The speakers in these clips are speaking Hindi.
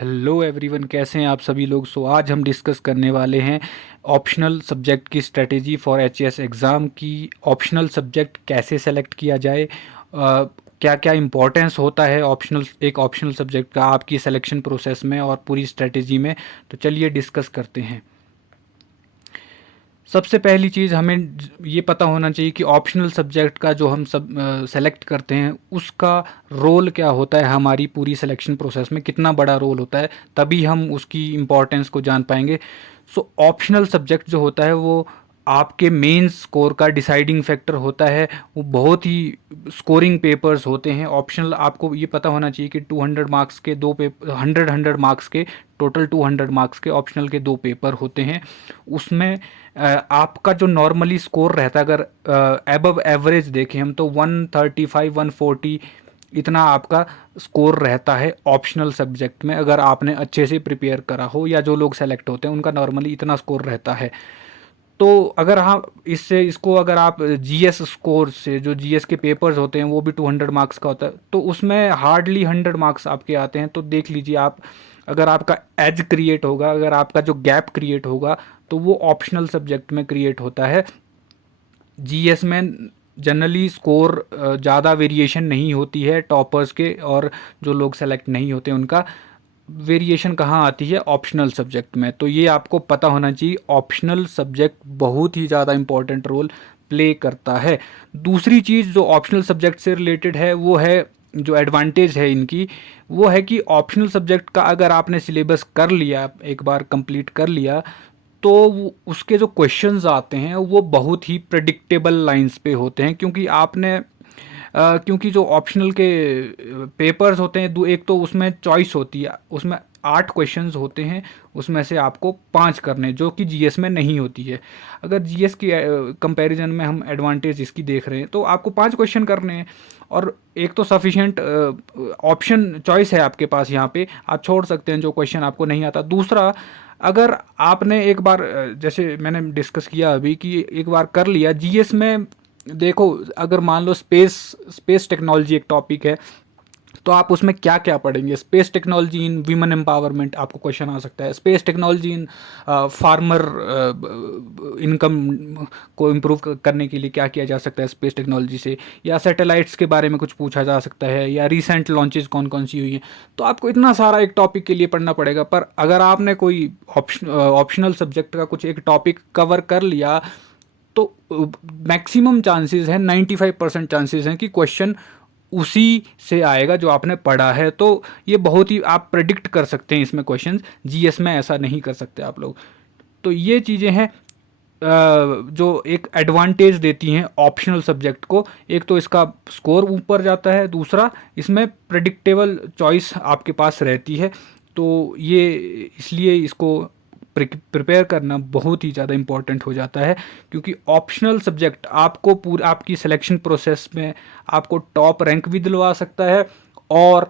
हेलो एवरीवन, कैसे हैं आप सभी लोग। आज हम डिस्कस करने वाले हैं ऑप्शनल सब्जेक्ट की स्ट्रेटेजी फॉर एचएएस एग्ज़ाम की। ऑप्शनल सब्जेक्ट कैसे सेलेक्ट किया जाए, क्या क्या इम्पोर्टेंस होता है एक ऑप्शनल सब्जेक्ट का आपकी सिलेक्शन प्रोसेस में और पूरी स्ट्रेटेजी में। तो चलिए डिस्कस करते हैं। सबसे पहली चीज़ हमें ये पता होना चाहिए कि ऑप्शनल सब्जेक्ट का जो हम सब सेलेक्ट करते हैं उसका रोल क्या होता है, हमारी पूरी सिलेक्शन प्रोसेस में कितना बड़ा रोल होता है, तभी हम उसकी इम्पोर्टेंस को जान पाएंगे। ऑप्शनल सब्जेक्ट जो होता है वो आपके मेन स्कोर का डिसाइडिंग फैक्टर होता है। वो बहुत ही स्कोरिंग पेपर्स होते हैं ऑप्शनल। आपको ये पता होना चाहिए कि 200 मार्क्स के दो पेपर, 100 मार्क्स के टोटल 200 मार्क्स के ऑप्शनल के दो पेपर होते हैं। उसमें आपका जो नॉर्मली स्कोर रहता है, अगर एबव एवरेज देखें हम तो 135 140 इतना आपका स्कोर रहता है ऑप्शनल सब्जेक्ट में, अगर आपने अच्छे से प्रिपेयर करा हो या जो लोग सेलेक्ट होते हैं उनका नॉर्मली इतना स्कोर रहता है। तो अगर हाँ इसको अगर आप जीएस स्कोर से, जो जीएस के पेपर्स होते हैं वो भी 200 मार्क्स का होता है, तो उसमें हार्डली 100 मार्क्स आपके आते हैं। तो देख लीजिए आप, अगर आपका एज क्रिएट होगा, अगर आपका जो गैप क्रिएट होगा तो वो ऑप्शनल सब्जेक्ट में क्रिएट होता है। जीएस में जनरली स्कोर ज़्यादा वेरिएशन नहीं होती है टॉपर्स के, और जो लोग सेलेक्ट नहीं होते उनका वेरिएशन कहाँ आती है, ऑप्शनल सब्जेक्ट में। तो ये आपको पता होना चाहिए, ऑप्शनल सब्जेक्ट बहुत ही ज़्यादा इंपॉर्टेंट रोल प्ले करता है। दूसरी चीज़ जो ऑप्शनल सब्जेक्ट से रिलेटेड है वो है, जो एडवांटेज है इनकी, वो है कि ऑप्शनल सब्जेक्ट का अगर आपने सिलेबस कर लिया, एक बार कंप्लीट कर लिया, तो उसके जो क्वेश्चंस आते हैं वो बहुत ही प्रेडिक्टेबल लाइंस पे होते हैं। क्योंकि जो ऑप्शनल के पेपर्स होते हैं, एक तो उसमें चॉइस होती है, उसमें 8 क्वेश्चंस होते हैं, उसमें से आपको 5 करने, जो कि जीएस में नहीं होती है। अगर जीएस की कंपैरिजन में हम एडवांटेज इसकी देख रहे हैं तो आपको 5 क्वेश्चन करने हैं, और एक तो सफिशेंट ऑप्शन चॉइस है आपके पास, यहाँ पे आप छोड़ सकते हैं जो क्वेश्चन आपको नहीं आता। दूसरा, अगर आपने एक बार जैसे मैंने डिस्कस किया अभी कि एक बार कर लिया जीएस में, देखो अगर मान लो स्पेस स्पेस टेक्नोलॉजी एक टॉपिक है, तो आप उसमें क्या क्या पढ़ेंगे। Space technology in women empowerment आपको क्वेश्चन आ सकता है। Space technology in farmer income को इम्प्रूव करने के लिए क्या किया जा सकता है स्पेस टेक्नोलॉजी से, या सैटेलाइट्स के बारे में कुछ पूछा जा सकता है, या रिसेंट लॉन्चेस कौन कौन सी हुई हैं। तो आपको इतना सारा एक टॉपिक के लिए पढ़ना पड़ेगा। पर अगर आपने कोई ऑप्शनल सब्जेक्ट का कुछ एक टॉपिक कवर कर लिया, तो मैक्सिमम चांसेस हैं, 95% चांसेस हैं कि क्वेश्चन उसी से आएगा जो आपने पढ़ा है। तो ये बहुत ही आप प्रेडिक्ट कर सकते हैं इसमें क्वेश्चंस, जीएस में ऐसा नहीं कर सकते आप लोग। तो ये चीज़ें हैं जो एक एडवांटेज देती हैं ऑप्शनल सब्जेक्ट को। एक तो इसका स्कोर ऊपर जाता है, दूसरा इसमें प्रेडिक्टेबल चॉइस आपके पास रहती है। तो ये इसलिए इसको प्रिपेयर करना बहुत ही ज़्यादा इम्पॉर्टेंट हो जाता है, क्योंकि ऑप्शनल सब्जेक्ट आपको पूरी आपकी सिलेक्शन प्रोसेस में आपको टॉप रैंक भी दिलवा सकता है, और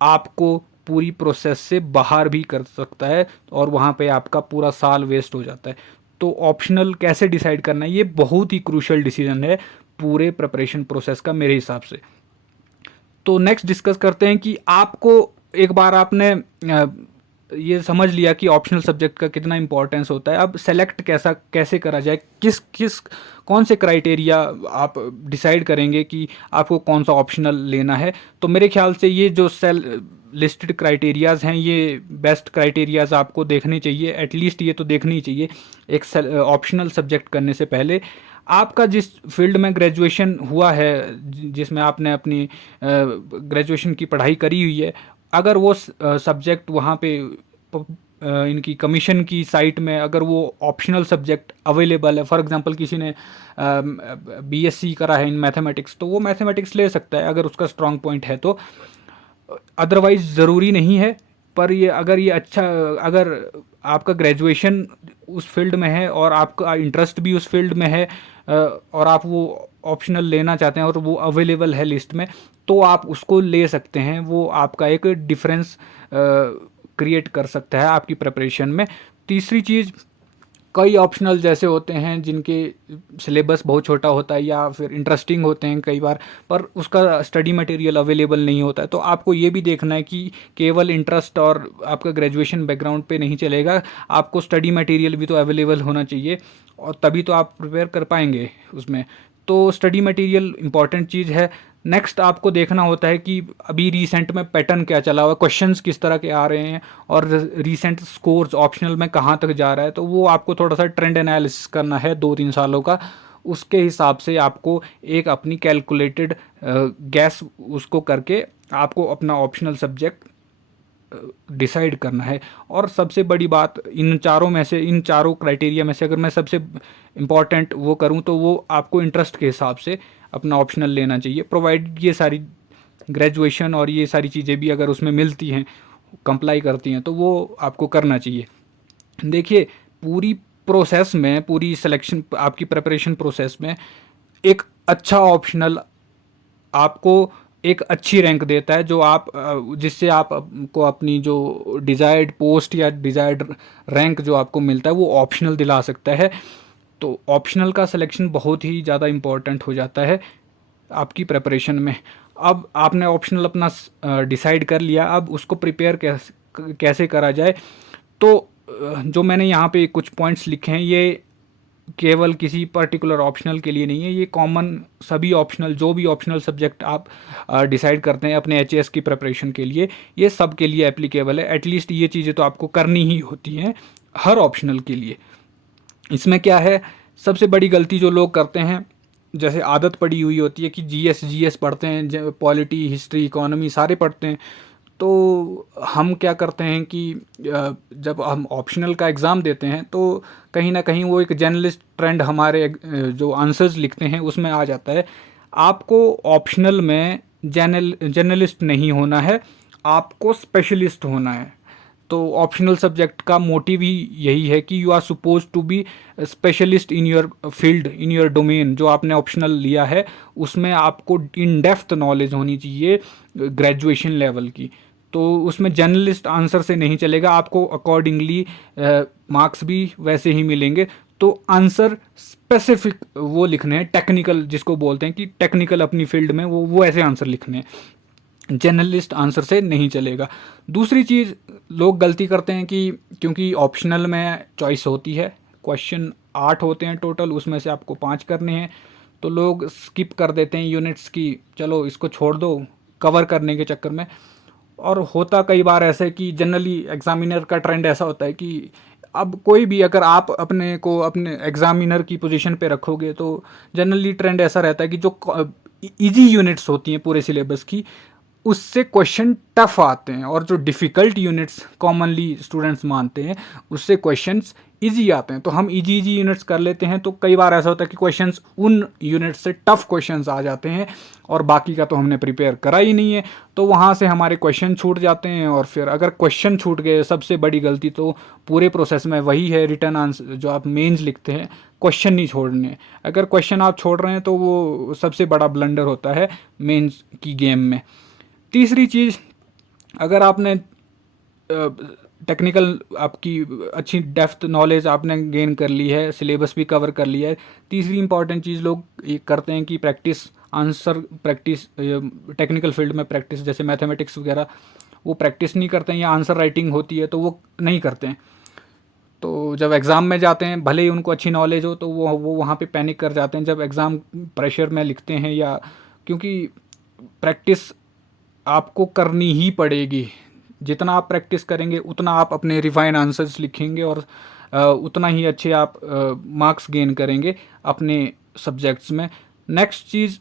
आपको पूरी प्रोसेस से बाहर भी कर सकता है, और वहाँ पे आपका पूरा साल वेस्ट हो जाता है। तो ऑप्शनल कैसे डिसाइड करना है, ये बहुत ही क्रूशियल डिसीजन है पूरे प्रिपरेशन प्रोसेस का मेरे हिसाब से। तो नेक्स्ट डिस्कस करते हैं कि आपको, एक बार आपने ये समझ लिया कि ऑप्शनल सब्जेक्ट का कितना इंपॉर्टेंस होता है, अब सेलेक्ट कैसे करा जाए, किस किस कौन से क्राइटेरिया आप डिसाइड करेंगे कि आपको कौन सा ऑप्शनल लेना है। तो मेरे ख्याल से ये जो लिस्टेड क्राइटेरियाज हैं, ये बेस्ट क्राइटेरियाज आपको देखने चाहिए, एटलीस्ट ये तो देखनी ही चाहिए एक ऑप्शनल सब्जेक्ट करने से पहले। आपका जिस फील्ड में ग्रेजुएशन हुआ है, जिसमें आपने अपनी ग्रेजुएशन की पढ़ाई करी हुई है, अगर वो सब्जेक्ट वहाँ पे इनकी कमीशन की साइट में अगर वो ऑप्शनल सब्जेक्ट अवेलेबल है, फॉर एग्जांपल किसी ने बीएससी करा है इन मैथमेटिक्स, तो वो मैथमेटिक्स ले सकता है अगर उसका स्ट्रांग पॉइंट है तो। अदरवाइज ज़रूरी नहीं है। पर ये अगर ये अच्छा, अगर आपका ग्रेजुएशन उस फील्ड में है और आपका इंटरेस्ट भी उस फील्ड में है, और आप वो ऑप्शनल लेना चाहते हैं और वो अवेलेबल है लिस्ट में, तो आप उसको ले सकते हैं। वो आपका एक डिफरेंस क्रिएट कर सकता है आपकी प्रिपरेशन में। तीसरी चीज़, कई ऑप्शनल जैसे होते हैं जिनके सिलेबस बहुत छोटा होता है या फिर इंटरेस्टिंग होते हैं कई बार, पर उसका स्टडी मटेरियल अवेलेबल नहीं होता है। तो आपको ये भी देखना है कि केवल इंटरेस्ट और आपका ग्रेजुएशन बैकग्राउंड पे नहीं चलेगा, आपको स्टडी मटेरियल भी तो अवेलेबल होना चाहिए, और तभी तो आप प्रिपेयर कर पाएंगे उसमें। तो स्टडी मटेरियल इंपॉर्टेंट चीज़ है। नेक्स्ट आपको देखना होता है कि अभी रीसेंट में पैटर्न क्या चला हुआ है, क्वेश्चंस किस तरह के आ रहे हैं, और रीसेंट स्कोर्स ऑप्शनल में कहाँ तक जा रहा है। तो वो आपको थोड़ा सा ट्रेंड एनालिसिस करना है 2-3 सालों का, उसके हिसाब से आपको एक अपनी कैलकुलेटेड गैस उसको करके आपको अपना ऑप्शनल सब्जेक्ट डिसाइड करना है। और सबसे बड़ी बात, इन चारों में से, इन चारों क्राइटेरिया में से अगर मैं सबसे इम्पॉर्टेंट वो करूँ तो वो आपको इंटरेस्ट के हिसाब से अपना ऑप्शनल लेना चाहिए, प्रोवाइड ये सारी ग्रेजुएशन और ये सारी चीज़ें भी अगर उसमें मिलती हैं, कंप्लाई करती हैं, तो वो आपको करना चाहिए। देखिए, पूरी प्रोसेस में, पूरी सिलेक्शन आपकी प्रिपरेशन प्रोसेस में एक अच्छा ऑप्शनल आपको एक अच्छी रैंक देता है, जो आप जिससे आप को अपनी जो डिज़ायर्ड पोस्ट या डिज़ायर्ड रैंक जो आपको मिलता है वो ऑप्शनल दिला सकता है। तो ऑप्शनल का सिलेक्शन बहुत ही ज़्यादा इम्पोर्टेंट हो जाता है आपकी प्रिपरेशन में। अब आपने ऑप्शनल अपना डिसाइड कर लिया, अब उसको प्रिपेयर कैसे करा जाए। तो जो मैंने यहाँ पे कुछ पॉइंट्स लिखे हैं, ये केवल किसी पर्टिकुलर ऑप्शनल के लिए नहीं है, ये कॉमन सभी ऑप्शनल, जो भी ऑप्शनल सब्जेक्ट आप डिसाइड करते हैं अपने एचएएस की प्रिपरेशन के लिए, ये सब के लिए एप्लीकेबल है। एटलीस्ट ये चीज़ें तो आपको करनी ही होती हैं हर ऑप्शनल के लिए। इसमें क्या है, सबसे बड़ी गलती जो लोग करते हैं, जैसे आदत पड़ी हुई होती है कि जीएस पढ़ते हैं, पॉलिटी, हिस्ट्री, इकोनॉमी सारे पढ़ते हैं। तो हम क्या करते हैं कि जब हम ऑप्शनल का एग्ज़ाम देते हैं तो कहीं ना कहीं वो एक जर्नलिस्ट ट्रेंड हमारे जो आंसर्स लिखते हैं उसमें आ जाता है। आपको ऑप्शनल में जर्नलिस्ट नहीं होना है, आपको स्पेशलिस्ट होना है। तो ऑप्शनल सब्जेक्ट का मोटिव ही यही है कि you are suppose to be specialist in your field, in your domain. जो आपने ऑप्शनल लिया है उसमें आपको इन डेप्थ नॉलेज होनी चाहिए ग्रेजुएशन लेवल की। तो उसमें जर्नलिस्ट आंसर से नहीं चलेगा, आपको अकॉर्डिंगली मार्क्स भी वैसे ही मिलेंगे। तो आंसर स्पेसिफिक वो लिखने हैं, टेक्निकल जिसको बोलते हैं कि टेक्निकल अपनी फील्ड में वो ऐसे आंसर लिखने हैं, जर्नलिस्ट आंसर से नहीं चलेगा। दूसरी चीज़ लोग गलती करते हैं कि क्योंकि ऑप्शनल में चॉइस होती है, क्वेश्चन 8 होते हैं टोटल, उसमें से आपको 5 करने हैं, तो लोग स्किप कर देते हैं यूनिट्स की, चलो इसको छोड़ दो कवर करने के चक्कर में। और होता कई बार ऐसे कि जनरली एग्जामिनर का ट्रेंड ऐसा होता है कि अब कोई भी, अगर आप अपने को अपने एग्जामिनर की पोजीशन पे रखोगे तो जनरली ट्रेंड ऐसा रहता है कि जो इजी यूनिट्स होती हैं पूरे सिलेबस की, उससे क्वेश्चन टफ आते हैं, और जो डिफ़िकल्ट यूनिट्स कॉमनली स्टूडेंट्स मानते हैं उससे क्वेश्चंस इजी आते हैं। तो हम इजी यूनिट्स कर लेते हैं, तो कई बार ऐसा होता है कि क्वेश्चंस उन यूनिट्स से टफ क्वेश्चंस आ जाते हैं और बाकी का तो हमने प्रिपेयर करा ही नहीं है, तो वहाँ से हमारे क्वेश्चन छूट जाते हैं। और फिर अगर क्वेश्चन छूट गए, सबसे बड़ी गलती तो पूरे प्रोसेस में वही है, रिटर्न आंसर जो आप मेंस लिखते हैं, क्वेश्चन नहीं छोड़ने। अगर क्वेश्चन आप छोड़ रहे हैं तो वो सबसे बड़ा ब्लंडर होता है मेंस की गेम में। तीसरी चीज़, अगर आपने टेक्निकल आपकी अच्छी डेप्थ नॉलेज आपने गेन कर ली है, सिलेबस भी कवर कर लिया है, तीसरी इंपॉर्टेंट चीज़ लोग ये करते हैं कि practice, answer practice, technical field में प्रैक्टिस, जैसे मैथमेटिक्स वगैरह, वो प्रैक्टिस नहीं करते हैं, या आंसर राइटिंग होती है तो वो नहीं करते हैं। तो जब एग्ज़ाम में जाते हैं, भले ही उनको अच्छी नॉलेज हो, तो वो वहाँ पे पैनिक कर जाते हैं जब एग्ज़ाम प्रेशर में लिखते हैं, या क्योंकि प्रैक्टिस आपको करनी ही पड़ेगी। जितना आप प्रैक्टिस करेंगे उतना आप अपने रिफाइन आंसर्स लिखेंगे, और उतना ही अच्छे आप मार्क्स गेन करेंगे अपने सब्जेक्ट्स में। नेक्स्ट चीज़,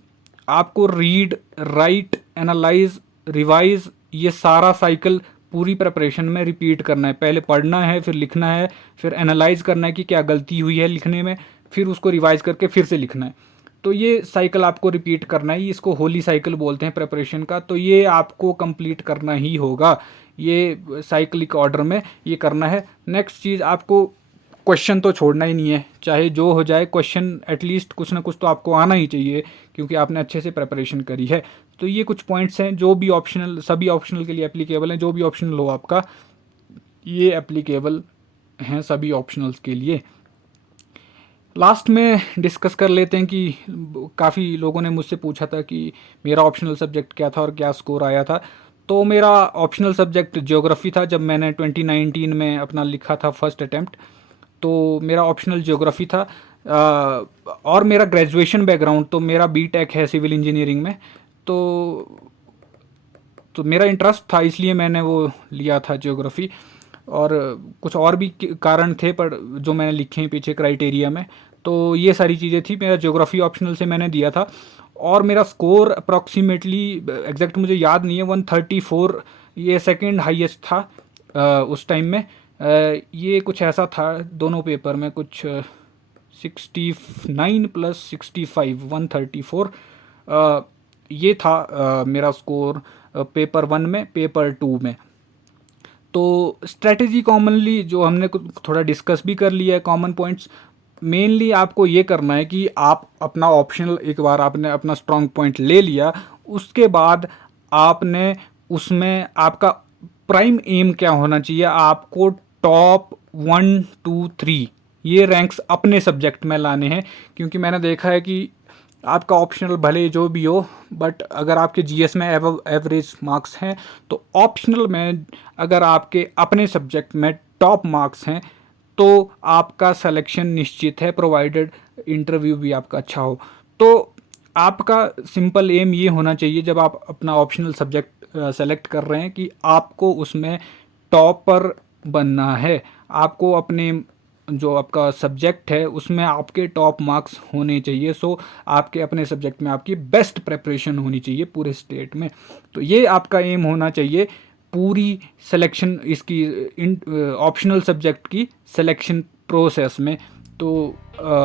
आपको रीड, राइट, एनालाइज, रिवाइज, ये सारा साइकिल पूरी प्रिपरेशन में रिपीट करना है। पहले पढ़ना है, फिर लिखना है, फिर एनालाइज करना है कि क्या गलती हुई है लिखने में, फिर उसको रिवाइज करके फिर से लिखना है। तो ये साइकिल आपको रिपीट करना है, इसको होली साइकिल बोलते हैं प्रिपरेशन का। तो ये आपको कंप्लीट करना ही होगा, ये साइक्लिक ऑर्डर में ये करना है। नेक्स्ट चीज़, आपको क्वेश्चन तो छोड़ना ही नहीं है, चाहे जो हो जाए, क्वेश्चन एटलीस्ट कुछ ना कुछ तो आपको आना ही चाहिए, क्योंकि आपने अच्छे से प्रिपरेशन करी है। तो ये कुछ पॉइंट्स हैं जो भी ऑप्शनल, सभी ऑप्शनल के लिए एप्लीकेबल हैं, जो भी ऑप्शनल हो आपका, ये एप्लीकेबल हैं सभी ऑप्शनल्स के लिए। लास्ट में डिस्कस कर लेते हैं कि काफ़ी लोगों ने मुझसे पूछा था कि मेरा ऑप्शनल सब्जेक्ट क्या था और क्या स्कोर आया था। तो मेरा ऑप्शनल सब्जेक्ट ज्योग्राफी था जब मैंने 2019 में अपना लिखा था फर्स्ट अटेम्प्ट। तो मेरा ऑप्शनल ज्योग्राफी था। और मेरा ग्रेजुएशन बैकग्राउंड तो मेरा बीटेक है सिविल इंजीनियरिंग में। तो मेरा इंटरेस्ट था इसलिए मैंने वो लिया था ज्योग्राफी। और कुछ और भी कारण थे पर जो मैंने लिखे हैं पीछे क्राइटेरिया में। तो ये सारी चीज़ें थी, मेरा ज्योग्राफी ऑप्शनल से मैंने दिया था। और मेरा स्कोर अप्रॉक्सीमेटली एग्जैक्ट मुझे याद नहीं है, 134, ये सेकंड हाईएस्ट था उस टाइम में। ये कुछ ऐसा था दोनों पेपर में, कुछ 69 + 65, 134 ये था मेरा स्कोर पेपर 1 में, पेपर 2 में। तो स्ट्रेटेजी कॉमनली जो हमने थोड़ा डिस्कस भी कर लिया है, कॉमन पॉइंट्स। मेनली आपको ये करना है कि आप अपना ऑप्शनल, एक बार आपने अपना स्ट्रॉन्ग पॉइंट ले लिया, उसके बाद आपने उसमें आपका प्राइम एम क्या होना चाहिए, आपको टॉप 1 2 3 ये रैंक्स अपने सब्जेक्ट में लाने हैं। क्योंकि मैंने देखा है कि आपका ऑप्शनल भले जो भी हो, बट अगर आपके जीएस में एवरेज मार्क्स हैं तो ऑप्शनल में अगर आपके अपने सब्जेक्ट में टॉप मार्क्स हैं तो आपका सिलेक्शन निश्चित है, प्रोवाइडेड इंटरव्यू भी आपका अच्छा हो। तो आपका सिंपल एम ये होना चाहिए जब आप अपना ऑप्शनल सब्जेक्ट सेलेक्ट कर रहे हैं कि आपको उसमें टॉपर बनना है। आपको अपने जो आपका सब्जेक्ट है उसमें आपके टॉप मार्क्स होने चाहिए। सो आपके अपने सब्जेक्ट में आपकी बेस्ट प्रिपरेशन होनी चाहिए पूरे स्टेट में। तो ये आपका एम होना चाहिए पूरी सिलेक्शन इसकी ऑप्शनल सब्जेक्ट की सिलेक्शन प्रोसेस में। तो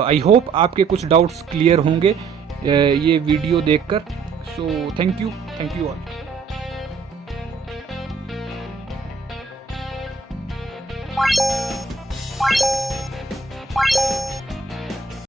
आई होप आपके कुछ डाउट्स क्लियर होंगे ये वीडियो देखकर। So thank you all.